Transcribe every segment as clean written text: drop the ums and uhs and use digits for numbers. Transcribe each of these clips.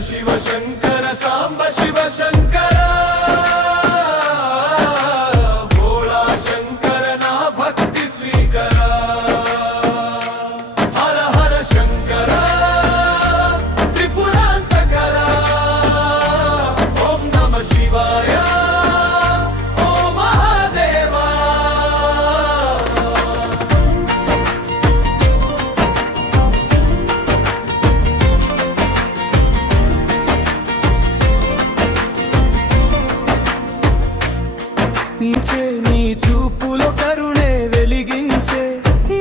शिव शंकर सांब शिव शंकर भोला शंकर ना भक्ति स्वीकरा हर हर शंकर त्रिपुरांतकरा ओम नमः शिवाय ओम महादेवा నీ చూపులో కరుణే వెలిగించే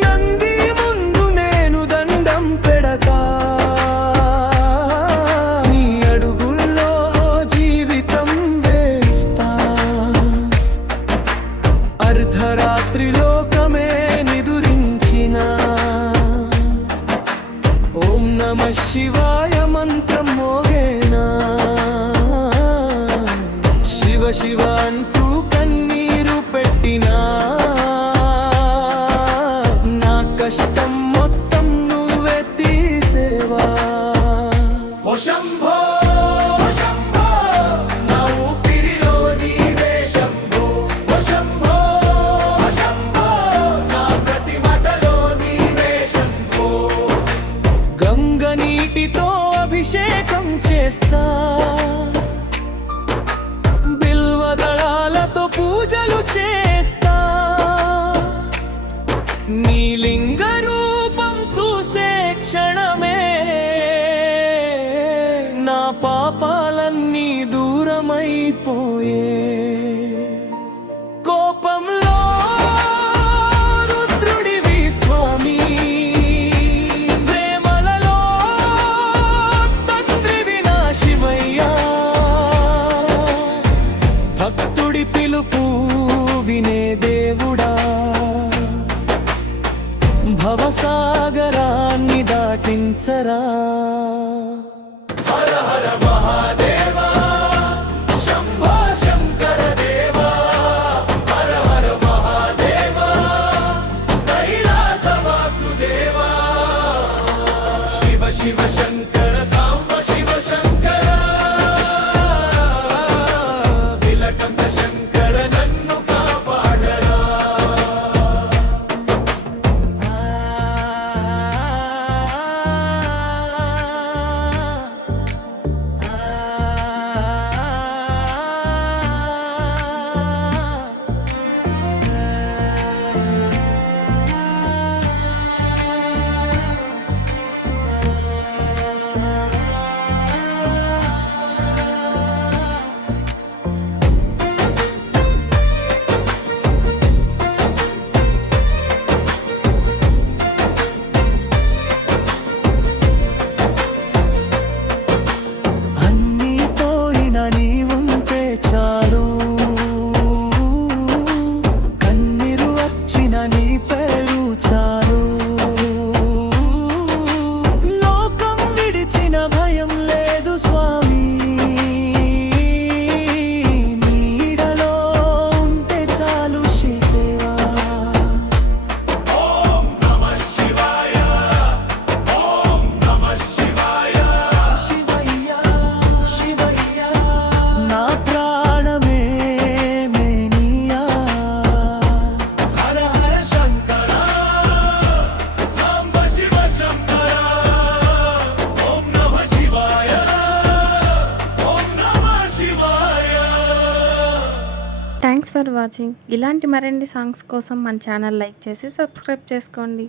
నంది ముందు నేను దండం పెడతా నీ అడుగుల్లో జీవితం వేస్తా అర్ధరాత్రి లోకమే నిదురించిన ఓం నమః శివాయ మంత్రం మోగేనా శివ శివ అంటూ కన్నీరు పెట్టినా నా కష్టం మొత్తం నువ్వే తీసేవా ఓ శంభో శంభో నా ఊపిరిలో నీవే శంభో ఓ శంభో శంభో నా ప్రతి మాటలో నీవే శంభో గంగ నీటితో అభిషేకం చేస్తా బిల్వదళాలతో పూజలు చేస్తా నీ లింగ రూపం చూసే క్షణమే నా పాపాలన్నీ దూరమైపోయే కోపంలో రుద్రుడివి స్వామి ప్రేమలలో తండ్రివి నా శివయ్యా భక్తుడి పిలుపు వినే దేవుడా భవసాగరాన్ని దాటించరా హర హర మహాదేవా శంభో శంకర దేవా హర హర మహాదేవా కైలాస వాసుదేవా శివ శివ శంకర సాంబ శివ శంకర నీలకంఠ శంకర నన్ను కాపాడరా అన్నీ పోయిన నీ ఉంటే చాలు కన్నీరు వచ్చిన నీ పేరు చాలు లోకం విడిచిన భయం లేదు స్వామి నీడలో ఉంటే చాలు శివా ఓం నమః శివాయ ఓం నమః శివాయ శివయ్యా శివయ్యా నా ప్రాణమే మేనియా హర హర శంకర సాంబ శివ శంకర ఓం నమః శివాయ ఓం నమః శివాయ. Thanks for watching. ఇలాంటి మరిన్ని సాంగ్స్ కోసం మన ఛానల్ లైక్ చేసి సబ్స్క్రైబ్ చేసుకోండి.